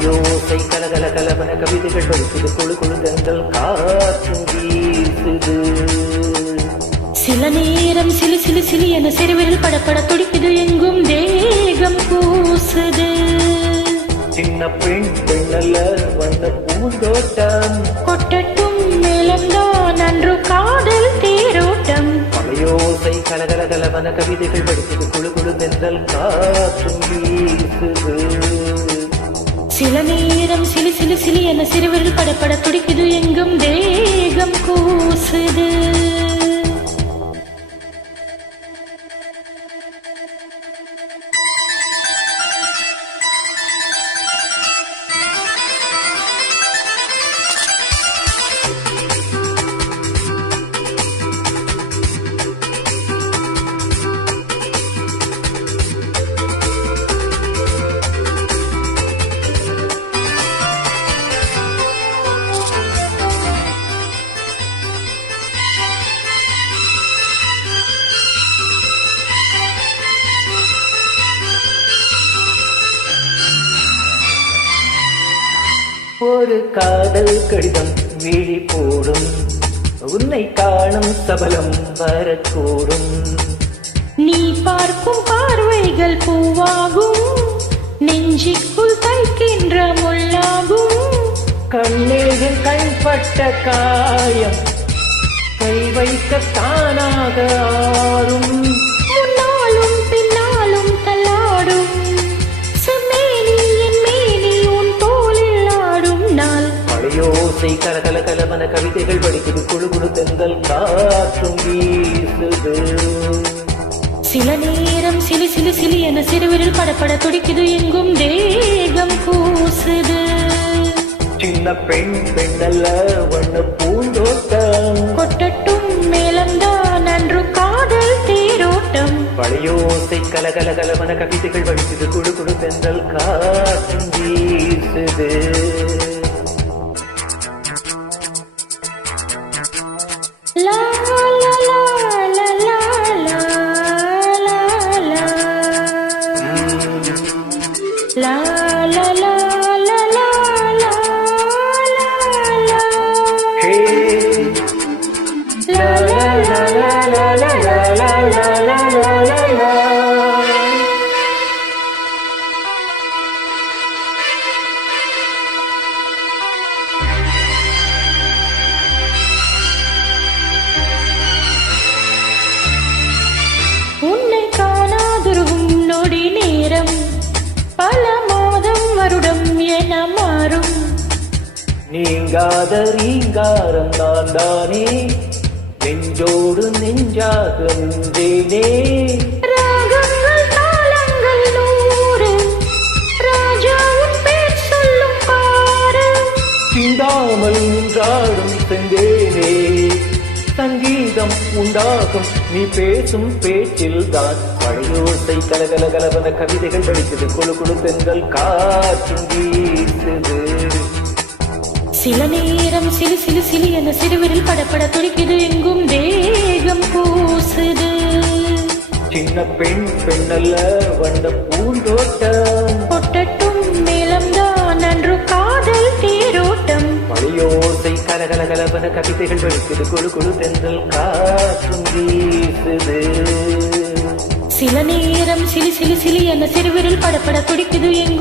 மழையோசை கலகல கலவன கவிதைகள் படிக்குது குழு குழு தென்றல் காற்றும் வீசுது. சில நேரம் சிலி சிலி சிலி என சிறுவிரல் படப்பட துடிக்குது எங்கும் தேகம் கூசுது. சின்ன பெண் பெண்ணல்ல வந்த பூந்தோட்டம் கொட்டட்டும் மேலம்தான் அன்று காதல் தேரோட்டம். மழையோசை கலகல கலவன கவிதைகள் படிக்குது குழு குழு தென்றல் காற்றும் வீசுது. சில நேரம் சிலி சிலி சிலி என சிறுவிரல் படப்பட துடிக்குது எங்கும் தேகம் கூசுது. ஒரு காதல் கடிதம் விழி போடும் உன்னை காணும் சபலம் வரக்கூடும். நீ பார்க்கும் பார்வைகள் பூவாகும் நெஞ்சிக்குள் தைக்கின்ற முள்ளாகும். கண்ணேயின் கண்பட்ட காயம் கை வைக்க தானாக ஆறும். முன்னாலும் பின்னாலும் தள்ளாடும் செம்மேனி என் மேனி உன் தோளில் ஆடும் நாள். மழையோசை கலகல கலவன கவிதைகள் படிக்குது குழு குழு தென்றல் காற்றும் வீசுது. சில நேரம் சிலி சிலி சிலி என சிறுவிரல் படப்பட துடிக்குது எங்கும் தேகம் கூசுது. சின்ன பெண் பெண்ணல்ல வண்ண பூந்தோட்டம் கொட்டட்டும் மேலம்தான் அன்று காதல் தேரோட்டம். மழையோசை கலகல கலவன கவிதைகள் படிக்குது குழு குழு தென்றல் காற்றும் வீசுது. லா லா லா லா லா லா லா லா லா லா லா லா லா லா. ஹே லா லா லா லா லா லா லா லா லா லா லா. உன்னை காணாதிருக்கும் நொடி நேரம் பல மாதம் வருடம் என மாறும். நீங்காத ரீங்காரம் நான் தானே நெஞ்சோடு நெஞ்சாக நின்றேனே. ராகங்கள் தாளங்கள் நூறு ராஜாவின் பேர் சொல்லும் பாரு. சிந்தாமல் நின்றாடும் செந்தேனே சங்கீதம் உண்டாகும் நீ பேசும் பேச்சில் தான். மழையோசை கலகல கலவன கவிதைகள் படிக்குது குழு குழு தென்றல் காற்றும் வீசுது. சில நேரம் சிலி சிலி சிலி என சிறுவிரல் படப்பட துடிக்குது எங்கும் தேகம் கூசுது. சின்ன பெண் பெண்ணல்ல வண்ண பூந்தோட்டம் கொட்டட்டும் மேலம்தான் அன்று காதல் தேரோட்டம். மழையோசை கலகல கலவன கவிதைகள் படிக்குது குழு குழு தென்றல் காற்றும் வீசுது. சில நேரம் சிலி சிலி சிலி என சிறுவிரல் படப்பட துடிக்குது எங்கும்